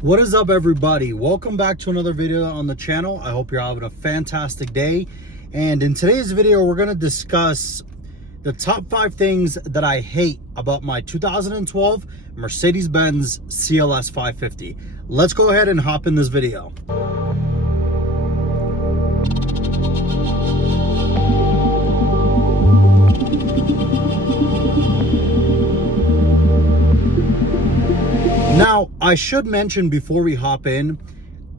What is up, everybody? Welcome back to another video on the channel. I hope you're having a fantastic day. And in today's video, we're going to discuss the top 5 things that I hate about my 2012 Mercedes-Benz CLS550. Let's go ahead and hop in this video. Now, I should mention before we hop in,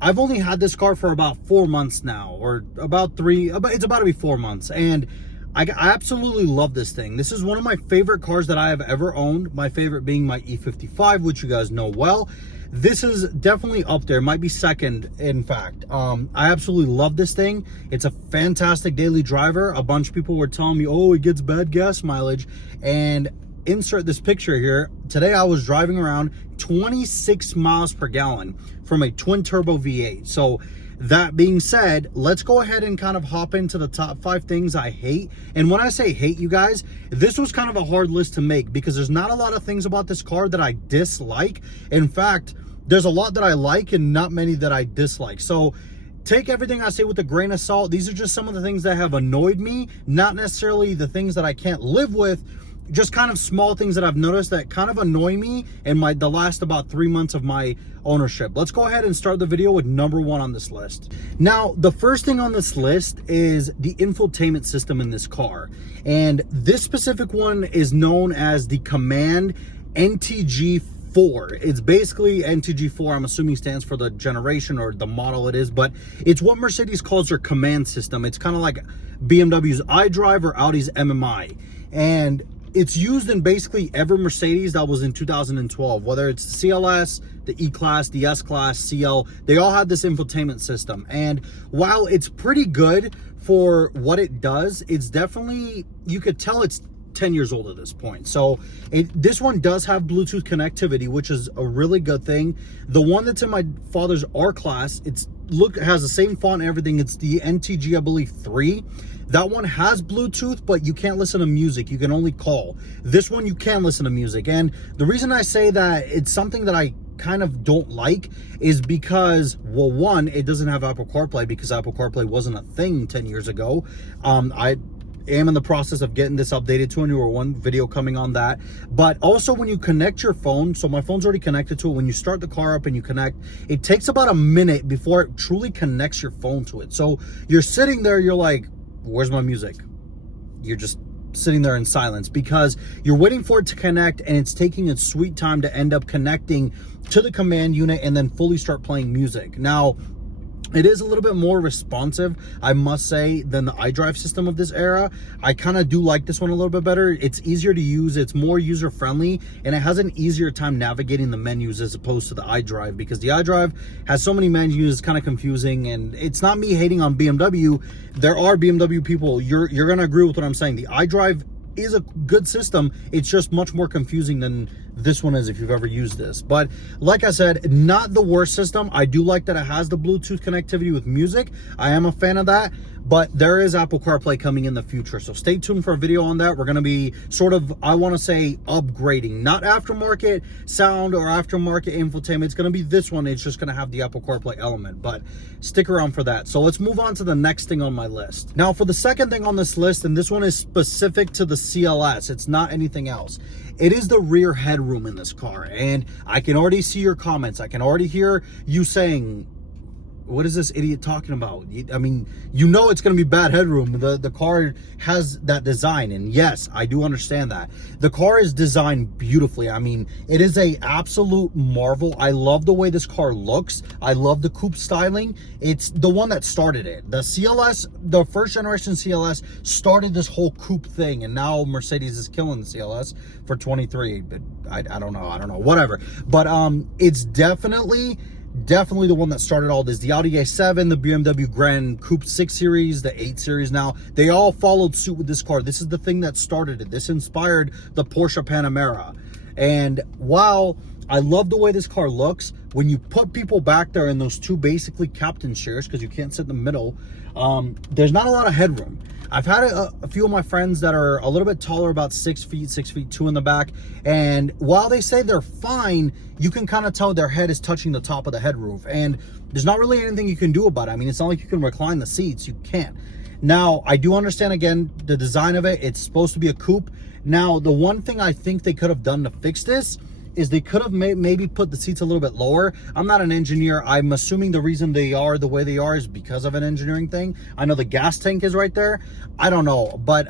I've only had this car for about 4 months now, or about 3, it's about to be 4 months, and I absolutely love this thing. This is one of my favorite cars that I have ever owned, my favorite being my E55, which you guys know well. This is definitely up there, might be second, in fact. I absolutely love this thing. It's a fantastic daily driver. A bunch of people were telling me, oh, it gets bad gas mileage, and insert this picture here. Today I was driving around 26 miles per gallon from a twin turbo V8. So that being said, let's go ahead and kind of hop into the top 5 things I hate. And when I say hate, you guys, this was kind of a hard list to make because there's not a lot of things about this car that I dislike. In fact, there's a lot that I like and not many that I dislike. So take everything I say with a grain of salt. These are just some of the things that have annoyed me, not necessarily the things that I can't live with, just kind of small things that I've noticed that kind of annoy me in the last about 3 months of my ownership. Let's go ahead and start the video with number 1 on this list. Now, the first thing on this list is the infotainment system in this car. And this specific one is known as the Command NTG4. It's basically NTG4, I'm assuming stands for the generation or the model it is, but it's what Mercedes calls their command system. It's kind of like BMW's iDrive or Audi's MMI. And it's used in basically every Mercedes that was in 2012, whether it's the CLS, the E-Class, the S-Class, CL, they all had this infotainment system. And while it's pretty good for what it does, it's definitely, you could tell it's 10 years old at this point. So this one does have Bluetooth connectivity, which is a really good thing. The one that's in my father's R-Class, has the same font and everything. It's the NTG, I believe, 3. That one has Bluetooth, but you can't listen to music. You can only call. This one, you can listen to music. And the reason I say that it's something that I kind of don't like is because, well, one, it doesn't have Apple CarPlay because Apple CarPlay wasn't a thing 10 years ago. I am in the process of getting this updated to a newer one, video coming on that. But also when you connect your phone, so my phone's already connected to it, when you start the car up and you connect, it takes about a minute before it truly connects your phone to it. So you're sitting there, you're like, where's my music? You're just sitting there in silence because you're waiting for it to connect, and it's taking its sweet time to end up connecting to the command unit and then fully start playing music. Now, it is a little bit more responsive, I must say, than the iDrive system of this era. I kind of do like this one a little bit better. It's easier to use, it's more user-friendly, and it has an easier time navigating the menus as opposed to the iDrive, because the iDrive has so many menus, it's kind of confusing. And it's not me hating on BMW. There are BMW people, you're going to agree with what I'm saying. The iDrive is a good system. It's just much more confusing than this one is if you've ever used this. But like I said, not the worst system. I do like that it has the Bluetooth connectivity with music. I am a fan of that. But there is Apple CarPlay coming in the future, so stay tuned for a video on that. We're going to be sort of, I want to say, upgrading, not aftermarket sound or aftermarket infotainment. It's going to be this one. It's just going to have the Apple CarPlay element, but stick around for that. So let's move on to the next thing on my list. Now, for the second thing on this list, and this one is specific to the CLS, it's not anything else. It is the rear headroom in this car, and I can already see your comments. I can already hear you saying, what is this idiot talking about? I mean, you know it's going to be bad headroom. The car has that design, and yes, I do understand that. The car is designed beautifully. I mean, it is a absolute marvel. I love the way this car looks. I love the coupe styling. It's the one that started it. The CLS, the first generation CLS started this whole coupe thing, and now Mercedes is killing the CLS for 23. But I don't know, whatever. But it's definitely the one that started all this. The Audi A7, the BMW Grand Coupe 6 Series, the 8 Series now, they all followed suit with this car. This is the thing that started it. This inspired the Porsche Panamera. And while I love the way this car looks, when you put people back there in those two basically captain chairs, because you can't sit in the middle, there's not a lot of headroom. I've had a few of my friends that are a little bit taller, about 6 feet, 6'2" in the back, and while they say they're fine, you can kind of tell their head is touching the top of the head roof, and there's not really anything you can do about it. I mean, it's not like you can recline the seats. You can't. Now, I do understand, again, the design of it. It's supposed to be a coupe. Now, the one thing I think they could have done to fix this is they could have maybe put the seats a little bit lower. I'm not an engineer. I'm assuming the reason they are the way they are is because of an engineering thing. I know the gas tank is right there. I don't know. But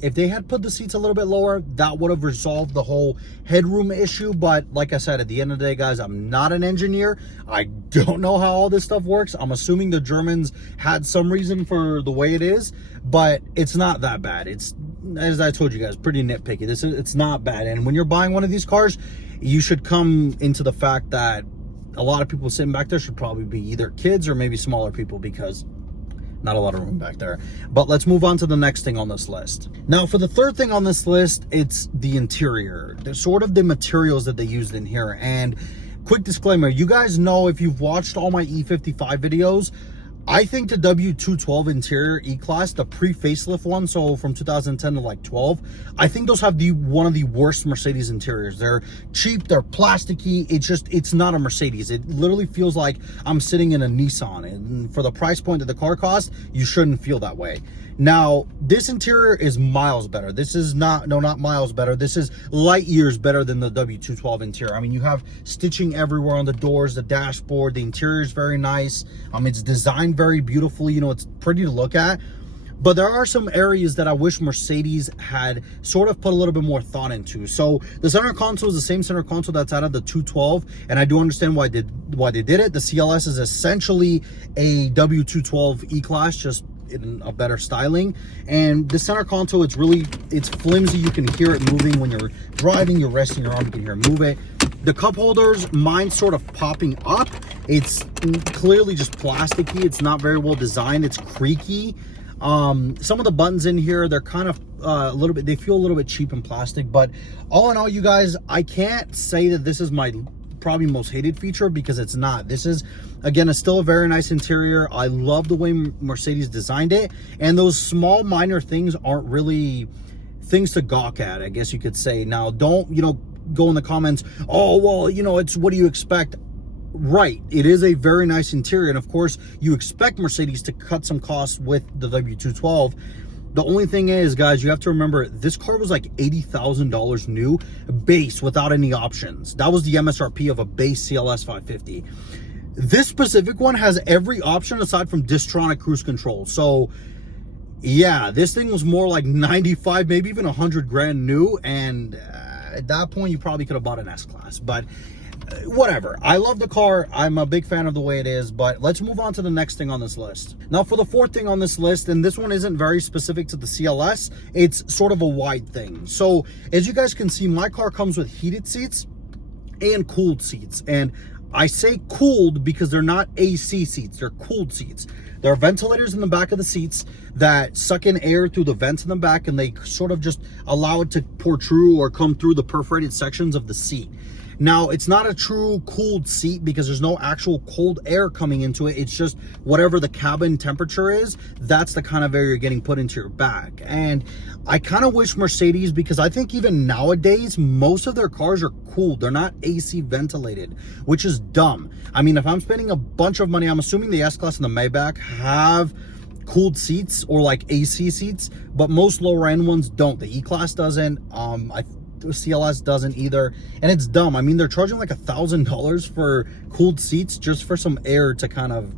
if they had put the seats a little bit lower, that would have resolved the whole headroom issue. But like I said, at the end of the day, guys, I'm not an engineer. I don't know how all this stuff works. I'm assuming the Germans had some reason for the way it is, but it's not that bad. It's, as I told you guys, pretty nitpicky. It's not bad. And when you're buying one of these cars, you should come into the fact that a lot of people sitting back there should probably be either kids or maybe smaller people, because not a lot of room back there. But let's move on to the next thing on this list. Now, for the third thing on this list, it's the interior. They're sort of the materials that they used in here. And quick disclaimer, you guys know, if you've watched all my E55 videos, I think the W212 interior E-Class, the pre-facelift one, so from 2010 to like 12, I think those have one of the worst Mercedes interiors. They're cheap, they're plasticky, it's not a Mercedes. It literally feels like I'm sitting in a Nissan, and for the price point that the car costs, you shouldn't feel that way. Now, this interior is miles better. This is not miles better. This is light years better than the W212 interior. I mean, you have stitching everywhere on the doors, the dashboard. The interior is very nice. It's designed very beautifully. You know, it's pretty to look at. But there are some areas that I wish Mercedes had sort of put a little bit more thought into. So the center console is the same center console that's out of the 212, and I do understand why they did it. The CLS is essentially a W212 E-Class, just in a better styling. And the center console, it's flimsy. You can hear it moving when you're driving. You're resting your arm, you can hear it move it. The cup holders, mine's sort of popping up. It's clearly just plasticky. It's not very well designed. It's creaky. Some of the buttons in here, they're kind of they feel a little bit cheap and plastic. But all in all, you guys, I can't say that this is my probably most hated feature, because it's not. This is, again, it's still a very nice interior. I love the way Mercedes designed it, and those small minor things aren't really things to gawk at, I guess you could say. Now, don't go in the comments, oh well, it's, what do you expect? Right, it is a very nice interior, and of course you expect Mercedes to cut some costs with the W212. The only thing is, guys, you have to remember, this car was like $80,000 new, base, without any options. That was the MSRP of a base CLS550. This specific one has every option aside from Distronic cruise control. So yeah, this thing was more like 95, maybe even 100 grand new, and at that point you probably could have bought an S-Class. But whatever, I love the car. I'm a big fan of the way it is. But let's move on to the next thing on this list. Now, for the fourth thing on this list, and this one isn't very specific to the CLS, it's sort of a wide thing. So as you guys can see, my car comes with heated seats and cooled seats. And I say cooled because they're not AC seats, they're cooled seats. There are ventilators in the back of the seats that suck in air through the vents in the back, and they sort of just allow it to protrude or come through the perforated sections of the seat. Now, it's not a true cooled seat because there's no actual cold air coming into it. It's just whatever the cabin temperature is, that's the kind of air you're getting put into your back. And I kind of wish Mercedes, because I think even nowadays, most of their cars are cooled. They're not AC ventilated, which is dumb. I mean, if I'm spending a bunch of money, I'm assuming the S-Class and the Maybach have cooled seats or like AC seats, but most lower end ones don't. The E-Class doesn't. The CLS doesn't either, and it's dumb. I mean, they're charging like $1,000 for cooled seats just for some air to kind of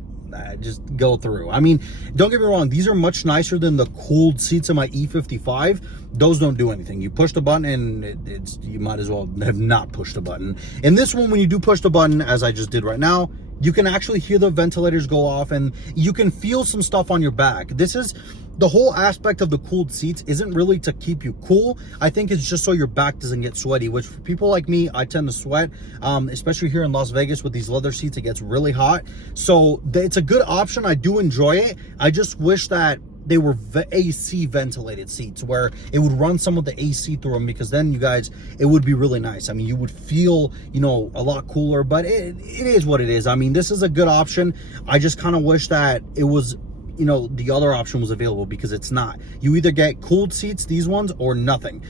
just go through. I mean, don't get me wrong, these are much nicer than the cooled seats in my E55. Those don't do anything. You push the button and you might as well have not pushed the button. In this one, when you do push the button, as I just did right now, you can actually hear the ventilators go off, and you can feel some stuff on your back. This is the whole aspect of the cooled seats. Isn't really to keep you cool. I think it's just so your back doesn't get sweaty, which for people like me, I tend to sweat, especially here in Las Vegas with these leather seats. It gets really hot. So it's a good option. I do enjoy it. I just wish that they were AC ventilated seats, where it would run some of the AC through them, because then, you guys, it would be really nice. I mean, you would feel, you know, a lot cooler, but it is what it is. I mean, this is a good option. I just kind of wish that it was, you know, the other option was available, because it's not. You either get cooled seats, these ones, or nothing.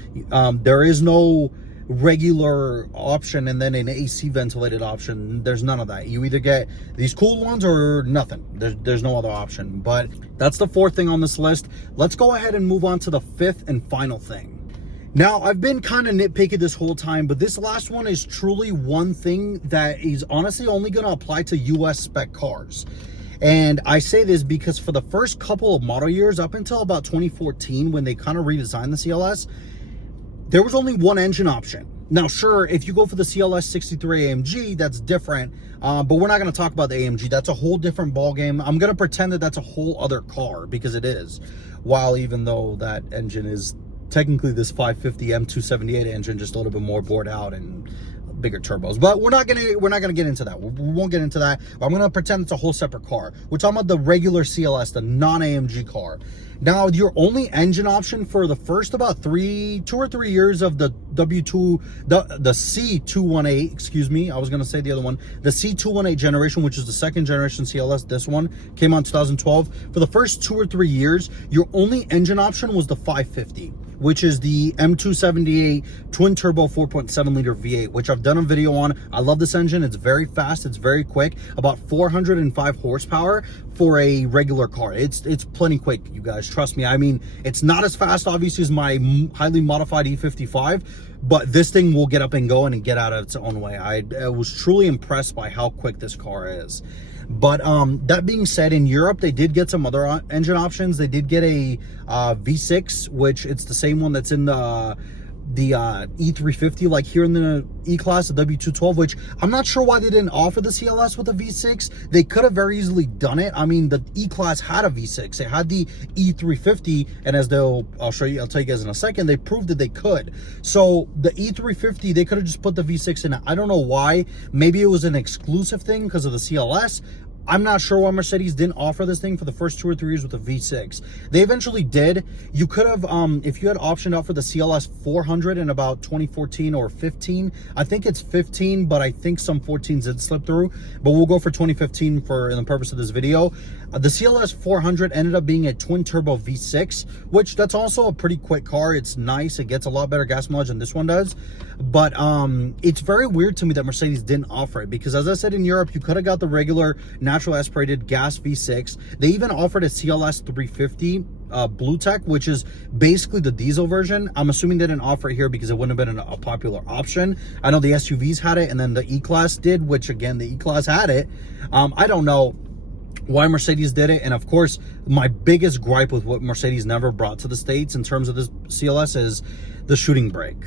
There is no regular option and then an AC ventilated option. There's none of that. You either get these cool ones or nothing. There's no other option. But that's the fourth thing on this list. Let's go ahead and move on to the fifth and final thing. Now, I've been kind of nitpicky this whole time, but this last one is truly one thing that is honestly only going to apply to US spec cars. And I say this because for the first couple of model years, up until about 2014, when they kind of redesigned the CLS, there was only one engine option. Now, sure, if you go for the CLS63 AMG, that's different, but we're not going to talk about the AMG. That's a whole different ballgame. I'm going to pretend that that's a whole other car, because it is. While even though that engine is technically this 550 M278 engine, just a little bit more bored out and bigger turbos, but we're not gonna get into that. We won't get into that. I'm gonna pretend it's a whole separate car. We're talking about the regular CLS, the non-AMG car. Now, your only engine option for the first about 2 or 3 years of the W2, the C218, excuse me, I was gonna say the other one, the C218 generation, which is the second generation CLS. This one came out in 2012. For the first 2 or 3 years, your only engine option was the 550, which is the M278 twin turbo 4.7 liter V8, which I've done a video on. I love this engine. It's very fast. It's very quick. About 405 horsepower for a regular car. It's plenty quick, you guys. Trust me. I mean, it's not as fast, obviously, as my highly modified E55, but this thing will get up and go and get out of its own way. I was truly impressed by how quick this car is. But that being said, in Europe, they did get some other engine options. They did get a V6, which it's the same one that's in the E350, like here in the E-Class, the W212, which I'm not sure why they didn't offer the CLS with a V6. They could have very easily done it. I mean, the E-Class had a V6. It had the E350, and as I'll tell you guys in a second, they proved that they could. So the E350, they could have just put the V6 in it. I don't know why. Maybe it was an exclusive thing because of the CLS. I'm not sure why Mercedes didn't offer this thing for the first 2 or 3 years with a V6. They eventually did. You could have, if you had optioned out for the CLS 400 in about 2014 or 15, I think it's 15, but I think some 14s did slip through, but we'll go for 2015 in the purpose of this video. The CLS 400 ended up being a twin turbo V6, which that's also a pretty quick car. It's nice. It gets a lot better gas mileage than this one does. But it's very weird to me that Mercedes didn't offer it, because as I said, in Europe, you could have got the regular natural aspirated gas V6. They even offered a CLS 350 Blue Tech, which is basically the diesel version. I'm assuming they didn't offer it here because it wouldn't have been a popular option. I know the SUVs had it, and then the E-Class did, which again, the E-Class had it. I don't know why Mercedes did it. And of course, my biggest gripe with what Mercedes never brought to the States in terms of this CLS is the shooting brake.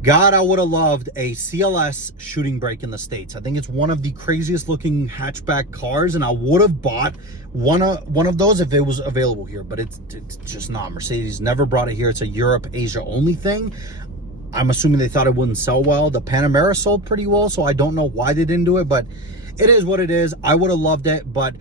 God, I would have loved a CLS shooting brake in the States. I think it's one of the craziest looking hatchback cars, and I would have bought one of those if it was available here, but it's just not. Mercedes never brought it here. It's a Europe, Asia only thing. I'm assuming they thought it wouldn't sell well. The Panamera sold pretty well, so I don't know why they didn't do it, but it is what it is. I would have loved it, but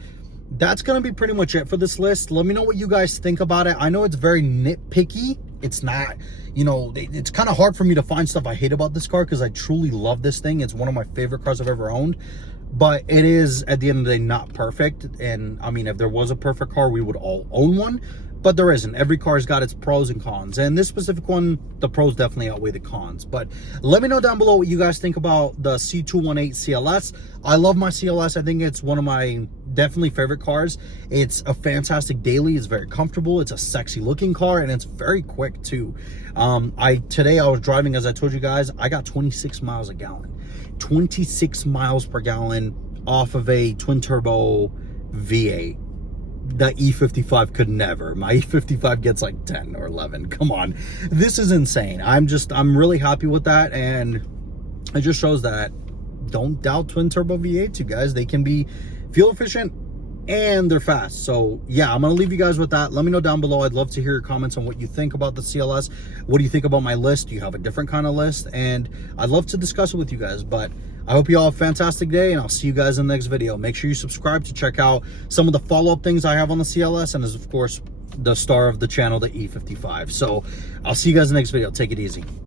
that's going to be pretty much it for this list. Let me know what you guys think about it. I know it's very nitpicky. It's not, you know, it's kind of hard for me to find stuff I hate about this car because I truly love this thing. It's one of my favorite cars I've ever owned, but it is, at the end of the day, not perfect. And I mean, if there was a perfect car, we would all own one, but there isn't. Every car's got its pros and cons, and this specific one, the pros definitely outweigh the cons. But let me know down below what you guys think about the C218 CLS. I love my CLS. I think it's one of my definitely favorite cars. It's a fantastic daily. It's very comfortable. It's a sexy looking car, and it's very quick too. Today I was driving, as I told you guys, I got 26 miles a gallon. 26 miles per gallon off of a twin turbo V8. The E55 could never. My E55 gets like 10 or 11. Come on. This is insane. I'm really happy with that, and it just shows that don't doubt twin turbo V8s, you guys. They can be fuel efficient and they're fast. So yeah, I'm gonna leave you guys with that. Let me know down below. I'd love to hear your comments on what you think about the CLS. What do you think about my list? Do you have a different kind of list? And I'd love to discuss it with you guys. But I hope you all have a fantastic day, and I'll see you guys in the next video. Make sure you subscribe to check out some of the follow-up things I have on the CLS, and as of course, the star of the channel, the E55. So I'll see you guys in the next video. Take it easy.